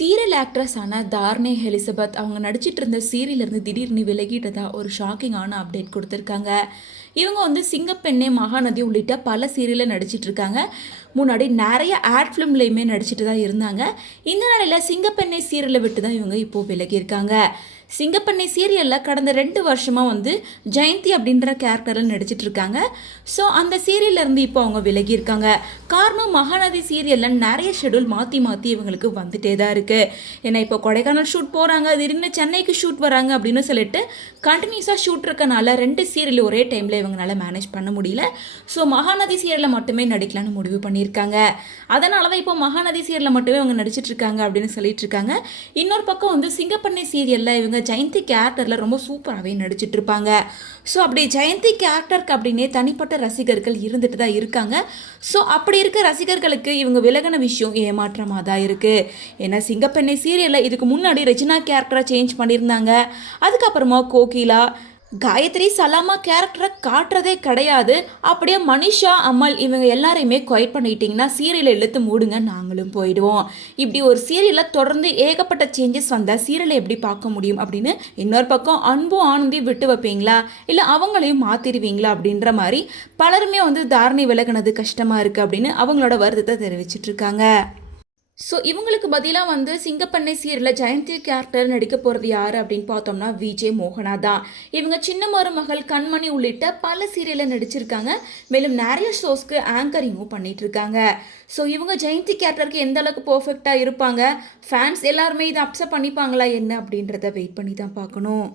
Serial ஆக்ட்ரஸான தார்னே Elizabeth அவங்க நடிச்சிட்டு இருந்த சீரியலிருந்து திடீர்னு விலகிட்டதா ஒரு ஷாக்கிங்கான அப்டேட் கொடுத்துருக்காங்க. இவங்க சிங்கப்பெண்ணே மகாநதி உள்ளிட்ட பல சீரியலில் நடிச்சிட்டு இருக்காங்க. முன்னாடி நிறைய ஆட் ஃபிலிம்லையுமே நடிச்சிட்டு தான் இருந்தாங்க. இந்த நிலையில் சிங்கப்பெண்ணே சீரியலை விட்டு தான் இவங்க இப்போது விலகியிருக்காங்க. சிங்கப்பெண்ணை சீரியலில் கடந்த 2 வருஷமாக ஜெயந்தி அப்படின்ற கேரக்டரில் நடிச்சிட்டு இருக்காங்க. ஸோ அந்த சீரியல்லேருந்து இப்போ அவங்க விலகியிருக்காங்க. காரணம் மகாநதி சீரியலில் நிறைய ஷெடியூல் மாற்றி மாற்றி இவங்களுக்கு வந்துட்டே தான் இருக்குது. ஏன்னா இப்போ கொடைக்கானல் ஷூட் போகிறாங்க, திடீர்னு சென்னைக்கு ஷூட் வராங்க அப்படின்னு சொல்லிட்டு கண்டினியூஸாக ஷூட் இருக்கனால 2 சீரியல் ஒரே டைமில் இவங்களால மேனேஜ் பண்ண முடியல. ஸோ மகாநதி சீரியலில் மட்டுமே நடிக்கலான்னு முடிவு பண்ணியிருக்காங்க. அதனால தான் இப்போ மகாநதி சீரியலில் மட்டுமே அவங்க நடிச்சிட்டு இருக்காங்க அப்படின்னு சொல்லிட்டு இருக்காங்க. இன்னொரு பக்கம் சிங்கப்பெண்ணை சீரியலில் இவங்க ஜெயந்தி கேரக்டரில் ரொம்ப சூப்பராகவே நடிச்சிட்டு இருப்பாங்க. ஸோ அப்படி ஜெயந்தி கேரக்டருக்கு அப்படின்னே தனிப்பட்ட ரசிகர்கள் இருந்துட்டு தான் இருக்காங்க. ஸோ அப்படி இருக்க ரசிகர்களுக்கு இவங்க விலகின விஷயம் ஏமாற்றமாக தான் இருக்குது. ஏன்னா சிங்கப்பெண்ணை சீரியலில் இதுக்கு முன்னாடி ரெஜினா கேரக்டரை சேஞ்ச் பண்ணியிருந்தாங்க. அதுக்கப்புறமா கோகிலா, காயத்ரி, சலாமா கேரக்டரை காட்டுறதே கிடையாது. அப்படியே மனிஷா, அமல் இவங்க எல்லாரையுமே குவைட் பண்ணிட்டீங்கன்னா சீரியலை இழுத்து மூடுங்க, நாங்களும் போயிடுவோம். இப்படி ஒரு சீரியலில் தொடர்ந்து ஏகப்பட்ட சேஞ்சஸ் வந்தால் சீரியலை எப்படி பார்க்க முடியும் அப்படின்னு இன்னொரு பக்கம் அன்பு ஆனந்தி விட்டு வைப்பீங்களா இல்லை அவங்களையும் மாற்றிடுவீங்களா அப்படின்ற மாதிரி பலருமே தாரணை விலகினது கஷ்டமாக இருக்குது அப்படின்னு அவங்களோட வருத்தத்தை தெரிவிச்சிட்டு இருக்காங்க. ஸோ இவங்களுக்கு பதிலாக சிங்கப்பெண்ணை சீரியலில் ஜெயந்தி கேரக்டர் நடிக்க போகிறது யார் அப்படின்னு பார்த்தோம்னா விஜய் மோகனா தான். இவங்க சின்ன மருமகள், கண்மணி உள்ளிட்ட பல சீரியலில் நடிச்சிருக்காங்க. மேலும் நிறைய ஷோஸ்க்கு ஆங்கரிங்கும் பண்ணிட்டு இருக்காங்க. ஸோ இவங்க ஜெயந்தி கேரக்டருக்கு எந்த அளவுக்கு பர்ஃபெக்டாக இருப்பாங்க, ஃபேன்ஸ் எல்லாருமே இதை அப்செட் பண்ணிப்பாங்களா என்ன அப்படின்றத வெயிட் பண்ணி தான் பார்க்கணும்.